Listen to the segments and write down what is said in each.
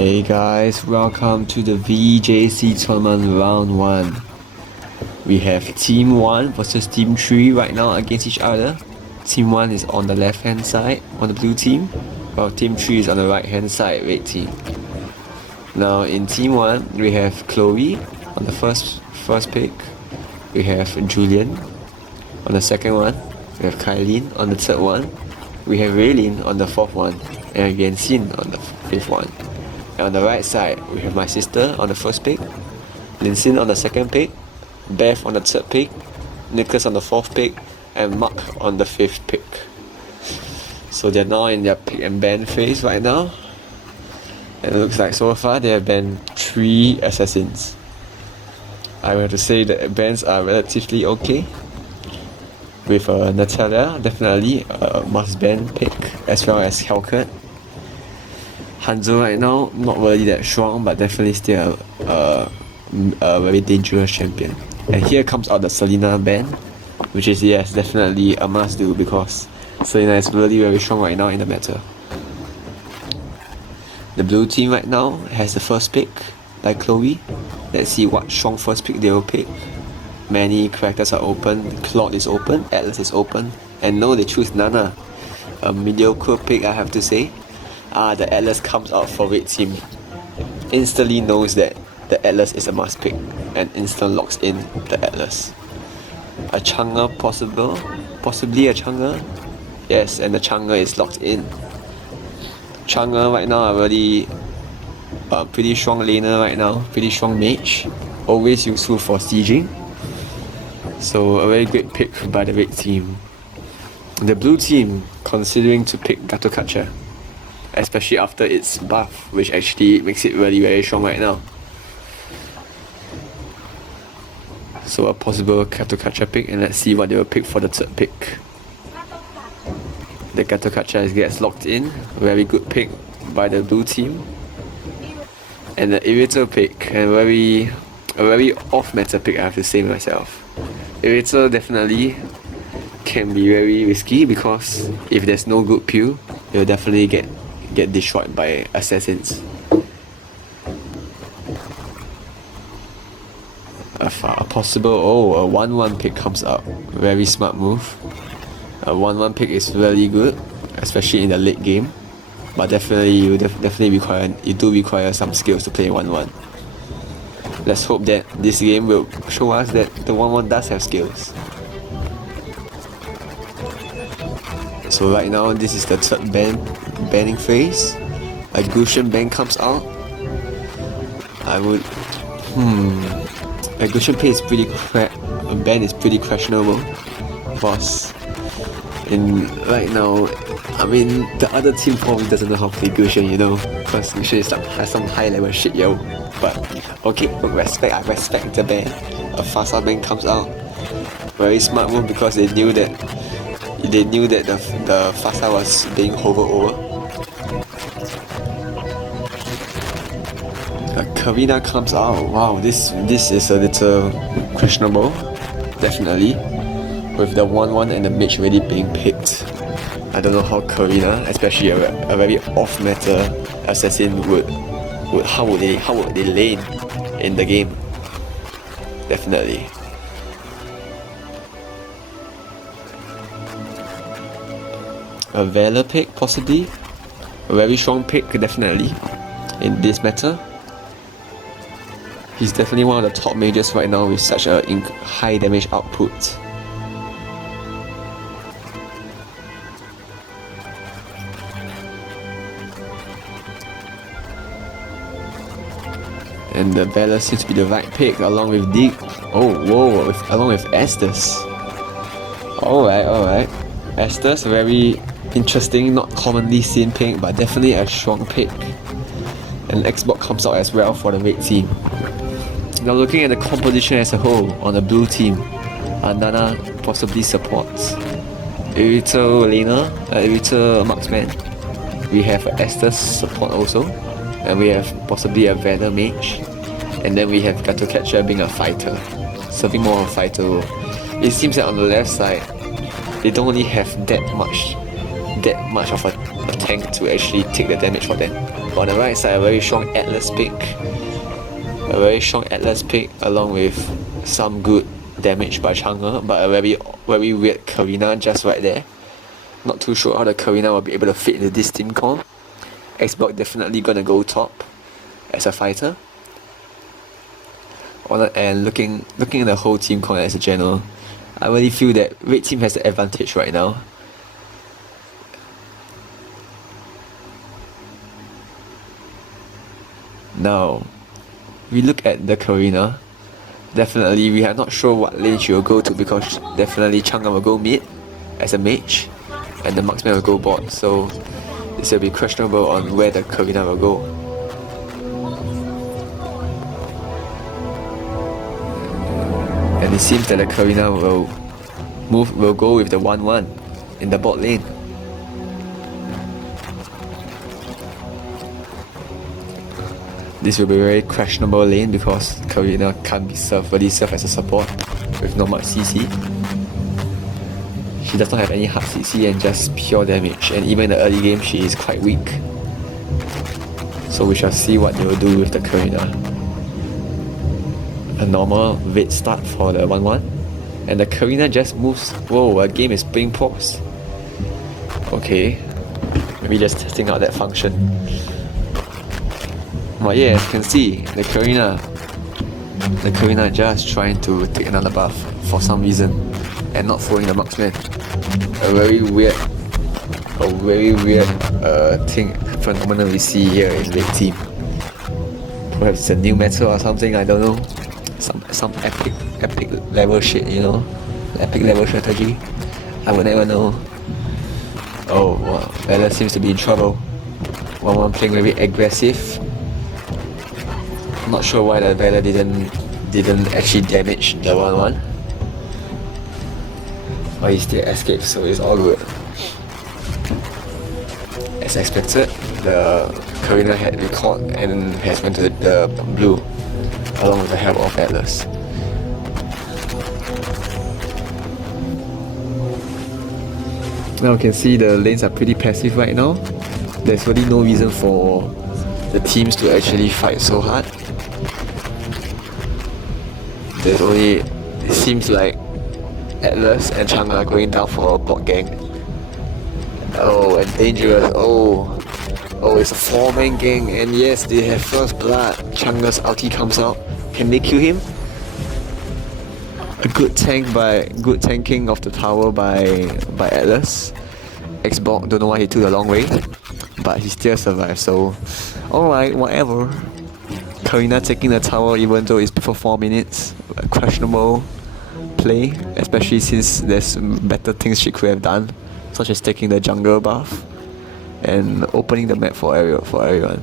Hey guys, welcome to the VJC tournament round 1. We have Team 1 versus Team 3 right now against each other. Team 1 is on the left hand side on the blue team, while Team 3 is on the right hand side, red team. Now in Team 1, we have Chloe on the first pick. We have Julian on the second one. We have Kylene on the third one. We have Raylene on the fourth one. And Yanxin on the fifth one. And on the right side, we have my sister on the first pick, Linxin on the second pick, Beth on the third pick, Nicholas on the fourth pick, and Mark on the fifth pick. So they're now in their pick and ban phase right now. And it looks like so far they have banned 3 assassins. I have to say that bans are relatively okay. With Natalia, definitely a must ban pick, as well as Hellcat. Hanzo right now, not really that strong, but definitely still a very dangerous champion. And here comes out the Selena ban, which is, yes, definitely a must do because Selena is really very strong right now in the meta. The blue team right now has the first pick, like Chloe. Let's see what strong first pick they will pick. Many characters are open, Claude is open, Atlas is open, and no, they choose Nana. A mediocre pick, I have to say. The Atlas comes out for red team. Instantly knows that the Atlas is a must pick, and instant locks in the Atlas. A Chang'e possibly a Chang'e. Yes, and the Chang'e is locked in. Chang'e right now are really pretty strong laner right now, pretty strong mage, always useful for sieging. So a very great pick by the red team. The blue team considering to pick Gatotkacha, especially after its buff, which actually makes it really very strong right now. So a possible Gatotkacha pick, and let's see what they will pick for the third pick. The Gatotkacha gets locked in, very good pick by the blue team. And the Irritor pick, and a very off-meta pick, I have to say myself. Irritor definitely can be very risky because if there's no good peel, you'll definitely get destroyed by assassins. A possible, a 1-1 pick comes out. Very smart move. A 1-1 pick is really good, especially in the late game. But definitely you do require some skills to play 1-1. Let's hope that this game will show us that the 1-1 does have skills. So right now this is the third banning phase. A Gusion ban comes out. A Gusion ban is pretty questionable because right now, I mean, the other team probably doesn't know how to play Gusion, you know, because Gusion is has some high level shit, yo. But okay, I respect the ban. A Fasa ban comes out. Very smart move because they knew that the Fasa was being hovered over. Karina comes out. Wow, this is a little questionable, definitely. With the 1-1 and the mage already being picked. I don't know how Karina, especially a very off-meta assassin how would they lane in the game? Definitely. A Valor pick possibly. A very strong pick definitely in this meta. He's definitely one of the top mages right now with such a high damage output. And the Valor seems to be the right pick along with Dig. Along with Estes. Alright. Estes, very interesting, not commonly seen pick, but definitely a strong pick. And Xbox comes out as well for the red team. Now looking at the composition as a whole on the blue team, Nana possibly supports. Irritor laner, Irritor marksman. We have Estes support also. And we have possibly a Valor mage. And then we have Gatotkacha being a fighter, serving more of a fighter role. It seems that on the left side, they don't really have that much of a tank to actually take the damage for them. On the right side, a very strong Atlas pick. A very strong Atlas pick along with some good damage by Chang'e, but a very weird Karina just right there. Not too sure how the Karina will be able to fit into this team comp. Xbox definitely gonna go top as a fighter. And looking at the whole team comp as a general, I really feel that Red Team has the advantage right now. Now, we look at the Karina. Definitely, we are not sure what lane she will go to because definitely Chang'e will go mid as a mage, and the marksman will go bot. So this will be questionable on where the Karina will go. And it seems that the Karina will go with the 1-1 in the bot lane. This will be a very questionable lane because Karina can't be really serve as a support with not much CC. She does not have any hard CC and just pure damage, and even in the early game she is quite weak. So we shall see what they will do with the Karina. A normal red start for the 1-1, and the Karina just moves. Whoa, a game is being paused. Okay, maybe just testing out that function. But yeah, as you can see, the Karina just trying to take another buff for some reason and not following the marksman. A very weird phenomenon we see here in Red Team. Perhaps it's a new meta or something, I don't know. Some epic level shit, you know? Epic level strategy. I would never know. Oh wow, Valor seems to be in trouble. 1-1 playing very aggressive. Not sure why the Valor didn't actually damage the 1-1. But he still escaped, so it's all good. As expected, the Karina had recalled and has went to the blue along with the help of Atlas. Now you can see the lanes are pretty passive right now. There's really no reason for the teams to actually fight so hard. There's only, it seems like Atlas and Chang'e are going down for a bot gang. Oh, and dangerous. Oh, it's a 4-man gang, and yes, they have first blood. Chang'e's ulti comes out. Can they kill him? A good tanking of the tower by Atlas. Xbox, don't know why he took the long way, but he still survived. So, alright, whatever. Karina taking the tower even though it's before 4 minutes. A questionable play, especially since there's better things she could have done, such as taking the jungle buff and opening the map for everyone.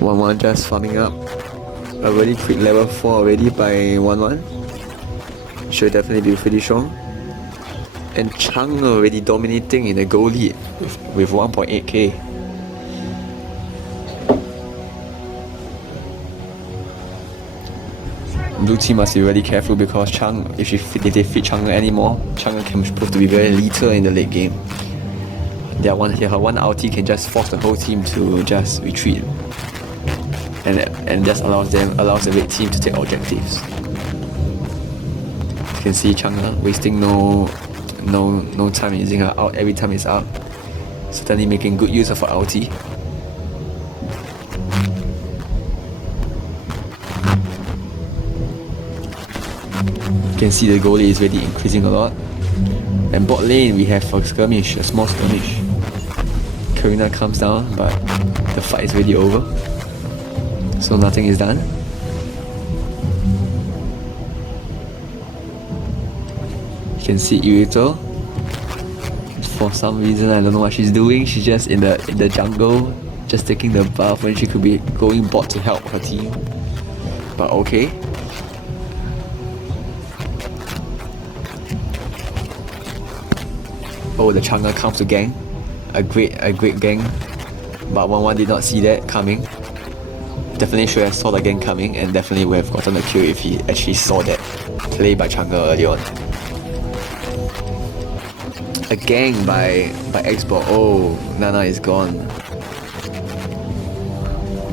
1-1 just farming up. A really quick level 4 already by 1-1. Should definitely be pretty strong. And Chang'e already dominating in the goal lead with 1.8k. Blue team must be really careful because Chang'e, if they feed Chang'e anymore, Chang'e can prove to be very lethal in the late game. Her one ulti can just force the whole team to just retreat, and just allows the red team to take objectives. You can see Chang'e wasting no time using her ult every time it's up. Certainly making good use of her ulti. You can see the goalie is really increasing a lot. And bot lane we have a skirmish, a small skirmish. Karina comes down, but the fight is already over. So nothing is done. You can see Irito. For some reason, I don't know what she's doing. She's just in the jungle, just taking the buff when she could be going bot to help her team. But okay. Oh, the Chang'e comes to gang. A great gang. But 1-1 did not see that coming. Definitely should have saw the gang coming and definitely would have gotten the kill if he actually saw that play by Chang'e early on. A gang by Xbox. Oh, Nana is gone.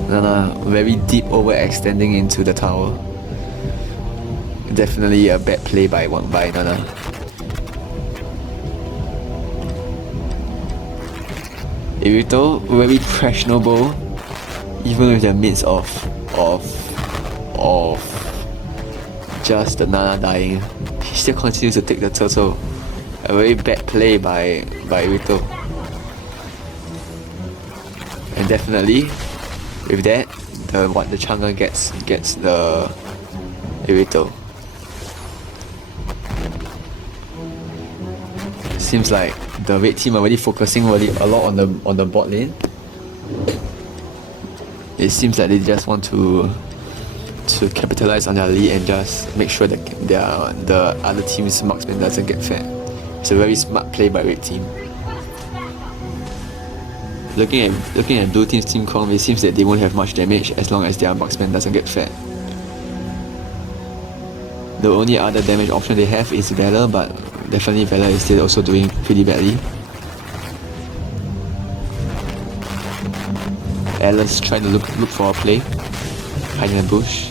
Nana very deep overextending into the tower. Definitely a bad play by Nana. Irito very questionable, even with the midst of just the Nana dying. He still continues to take the turtle. A very bad play by Irito. And definitely with that, the Chang'e gets the Irito. Seems like the red team are already focusing really a lot on the bot lane. It seems like they just want to capitalize on their lead and just make sure that the other team's marksman doesn't get fed. It's a very smart play by red team. Looking at blue team's team comp, it seems that they won't have much damage as long as their marksman doesn't get fed. The only other damage option they have is Valor, but definitely Valor is still also doing pretty badly. Alice trying to look for a play, hiding in the bush.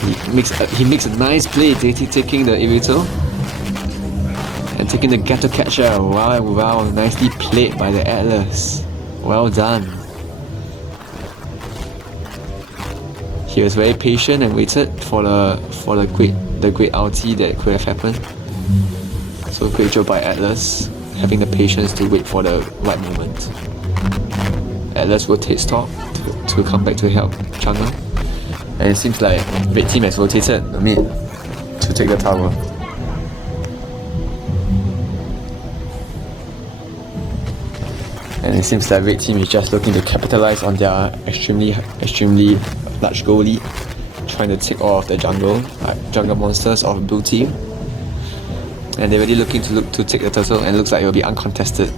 He makes a nice play, taking the Irito and taking the Gato Catcher. Wow, nicely played by the Atlas. Well done. He was very patient and waited for the great ulti that could have happened. So great job by Atlas, having the patience to wait for the right moment. Atlas rotates top to come back to help Chang'e. And it seems like red team has rotated mid to take the tower. And it seems like red team is just looking to capitalize on their extremely large goal lead, trying to take all of the jungle monsters of blue team. And they're really looking to take the turtle, and it looks like it will be uncontested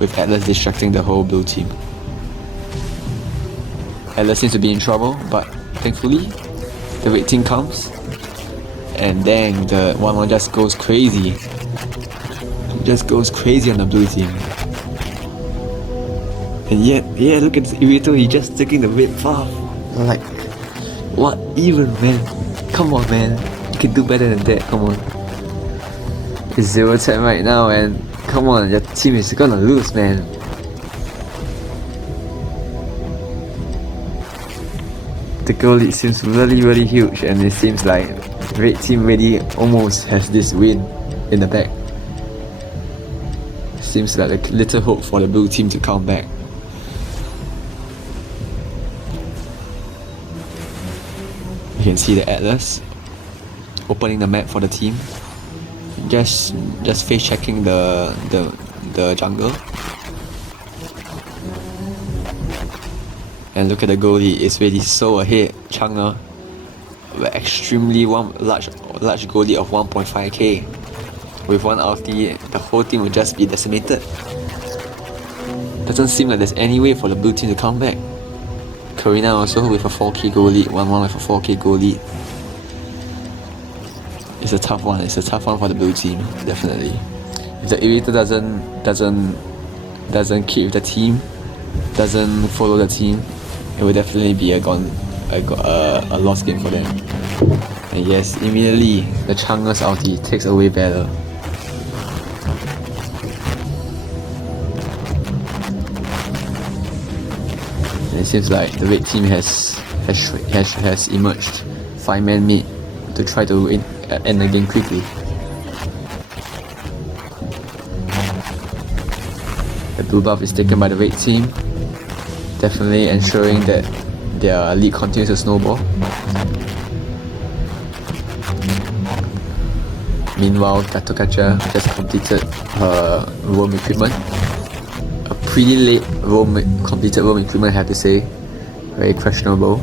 with Atlas distracting the whole blue team. Atlas seems to be in trouble, but thankfully the red team comes, and dang, the 1-1 just goes crazy. Just goes crazy on the blue team. And yet, yeah, look at Irito, he just taking the red path. Like, what even, man? Come on, man. You can do better than that, come on. It's 0-10 right now, and come on, your team is gonna lose, man. The goal lead seems really huge, and it seems like red team really almost has this win in the bag. Seems like a little hope for the blue team to come back. You can see the Atlas opening the map for the team. Just face checking the jungle. And look at the goalie, it's really so ahead. Chang'e, extremely large goalie of 1.5k. With one ulti, the whole team will just be decimated. Doesn't seem like there's any way for the blue team to come back. Karina also with a 4k goal lead, 1-1 with a 4k goal lead. It's a tough one for the blue team, definitely. If the Irito doesn't keep with the team, doesn't follow the team, it will definitely be a lost game for them. And yes, immediately the Chang'e's ulti takes away Valor. And it seems like the red team has emerged 5-man mid to try to end the game quickly. The blue buff is taken by the red team, definitely ensuring that their lead continues to snowball. Meanwhile, Katokacha just completed her roam equipment. A pretty late completed roam equipment, I have to say. Very questionable.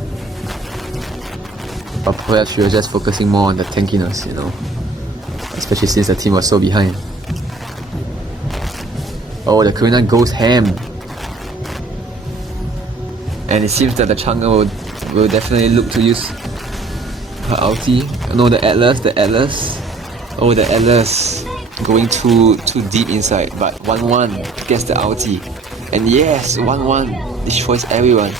But perhaps she was just focusing more on the tankiness, you know. Especially since the team was so behind. Oh, the Karina goes ham. And it seems that the Chang'e will definitely look to use her ulti. No, the Atlas. Oh, the Atlas. going too deep inside, but 1-1 gets the ulti. And yes, 1-1 destroys everyone.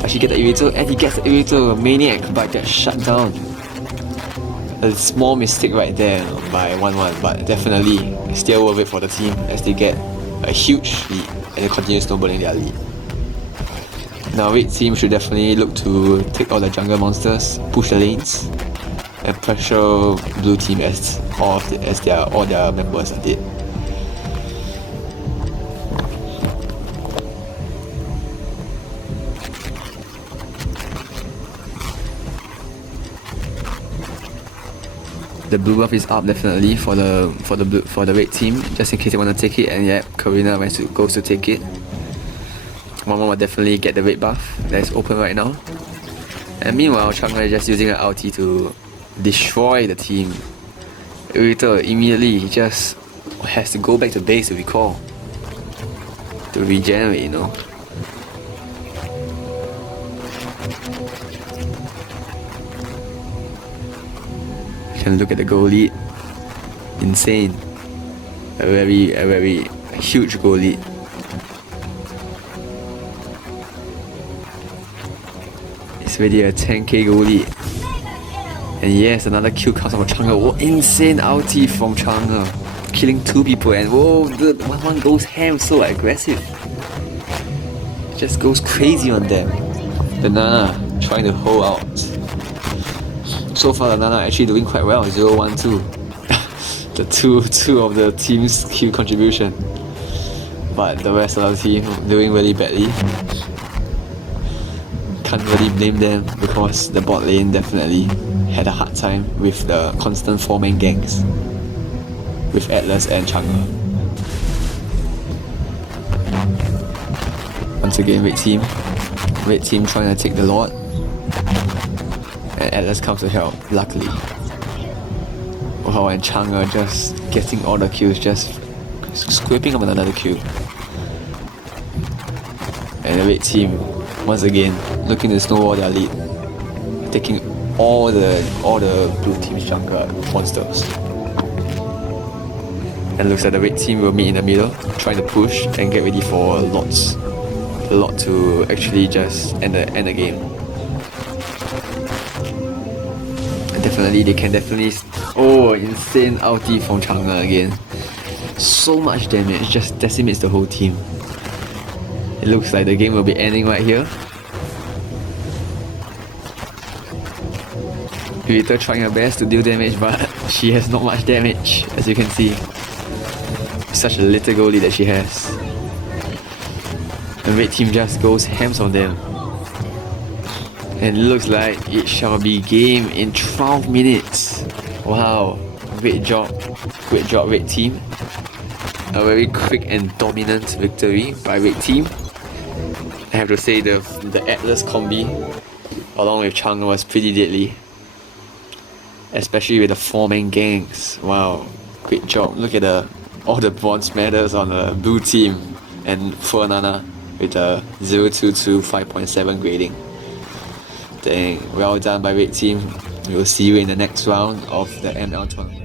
But she gets the Irito, and he gets the Irito, Maniac, but gets shut down. A small mistake right there by 1-1, but definitely still worth it for the team as they get a huge lead and they continue snowballing their lead. Now red team should definitely look to take all the jungle monsters, push the lanes, and pressure blue team as all their members are dead. The blue buff is up definitely for the red team, just in case they want to take it, and yeah, Karina goes to take it. 1-1 will definitely get the red buff that is open right now. And meanwhile, Chang'e is just using an ulti to destroy the team. Irito immediately just has to go back to base to recall, to regenerate, you know. You can look at the goal lead. Insane. A very huge goal lead. It's already a 10k goal lead. And yes, another kill comes from Chang'e. Whoa, insane ulti from Chang'e. Killing 2 people, and whoa, the 1-1 goes ham, so aggressive. It just goes crazy on them. The Nana trying to hold out. So far the Nana actually doing quite well, 0-1-2. The two of the team's kill contribution. But the rest of the team doing really badly. Can't really blame them because the bot lane definitely had a hard time with the constant 4-man ganks with Atlas and Chang'e. Once again, red team trying to take the Lord, and Atlas comes to help, luckily. Wow, and Chang'e just getting all the kills, just scraping up another kill. And the red team once again looking to snowball their lead, taking all the blue team's jungle monsters. And looks like the red team will meet in the middle, trying to push and get ready for the lot to actually just end the game. And definitely they can insane ulti from Chang'e again. So much damage, just decimates the whole team. It looks like the game will be ending right here. Irito trying her best to deal damage, but she has not much damage, as you can see. Such a little goalie that she has. The red team just goes hams on them. And it looks like it shall be game in 12 minutes. Wow, great job red team. A very quick and dominant victory by red team. I have to say the Atlas combi along with Chang'e was pretty deadly. Especially with the 4-man gangs. Wow, great job. Look at all the bronze medals on the blue team, and poor Nana with a 022 5.7 grading. Dang, well done by red team. We will see you in the next round of the ML tournament.